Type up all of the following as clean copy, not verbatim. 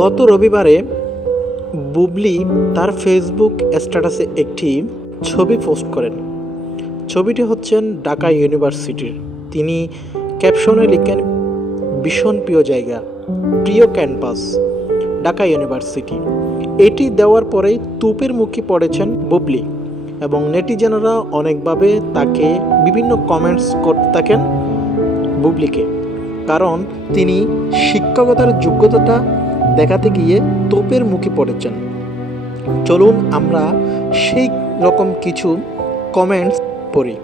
গত রবিবারে বুবলি তার ফেসবুক স্ট্যাটাসে একটি ছবি পোস্ট করেন। ছবিটি হচ্ছেন ঢাকা ইউনিভার্সিটির। তিনি ক্যাপশনে লিখেন, ভীষণ প্রিয় জায়গা, প্রিয় ক্যাম্পাস ঢাকা ইউনিভার্সিটি। এটি দেওয়ার পরেই তুপের মুখে পড়েছেন বুবলি এবং নেটিজেনরা অনেকভাবে তাকে বিভিন্ন কমেন্টস করতে থাকেন বুবলিকে, কারণ তিনি শিক্ষকতার যোগ্যতাটা দেখাতে গিয়ে তোপের মুখে পড়েছেন। চলুন আমরা সেই রকম কিছু কমেন্টস পড়ি।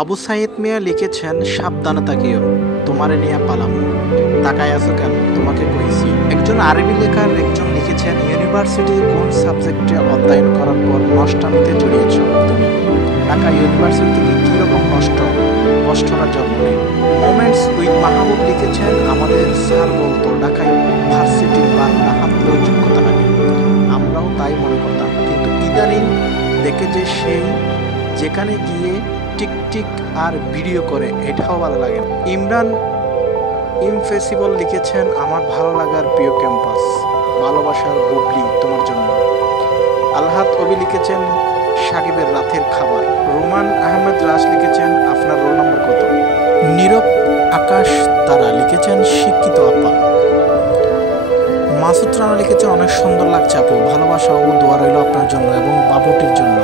আবু সাইদ মিয়া লিখেছেন, সাবধানে তাকিও, তোমারে নিয়ে পালাম, তাকায় আছো কেন, তোমাকে কইছি। একজন আরবি লেখার একজন লিখেছেন, ইউনিভার্সিটি কোন সাবজেক্টে অধ্যয়ন করার পর নষ্টামিতে জড়িয়েছ তুমি? ঢাকা ইউনিভার্সিটি থেকে কীরকম কষ্টরা জন্ম নেয়। মোমেন্টস উইথ মাহবুব লিখেছেন, আমাদের স্যার বলতো ঢাকা ইউনিভার্সিটির বাংলা হাতলেও যোগ্যতা লাগে, আমরাও তাই মনে করতাম, কিন্তু ইদানিং দেখে যে সেই যেখানে গিয়ে টিকটিক আর ভিডিও করে, এটাও ভালো লাগে। ইমরান ইমফেসিবল লিখেছেন, আমার ভালো লাগার প্রিয় ক্যাম্পাস, ভালোবাসার বুবলি তোমার জন্য। আলহাত অবি লিখেছেন, সাকিবের রাতের খাবার। রোমান আহমেদ রাজ লিখেছেন, আপনার রোল নাম্বার কত? নীরব আকাশ তারা লিখেছেন, শিক্ষিত আপা। মাসুদ রানা লিখেছেন, অনেক সুন্দর লাগছে আপু, ভালোবাসা ও দোয়া রইল আপনার জন্য এবং বাবুটির জন্য।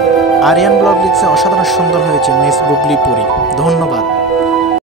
আরিয়ান ব্লগ লিখছে, অসাধারণ সুন্দর হয়েছে মিস বুবলি পুরি, ধন্যবাদ।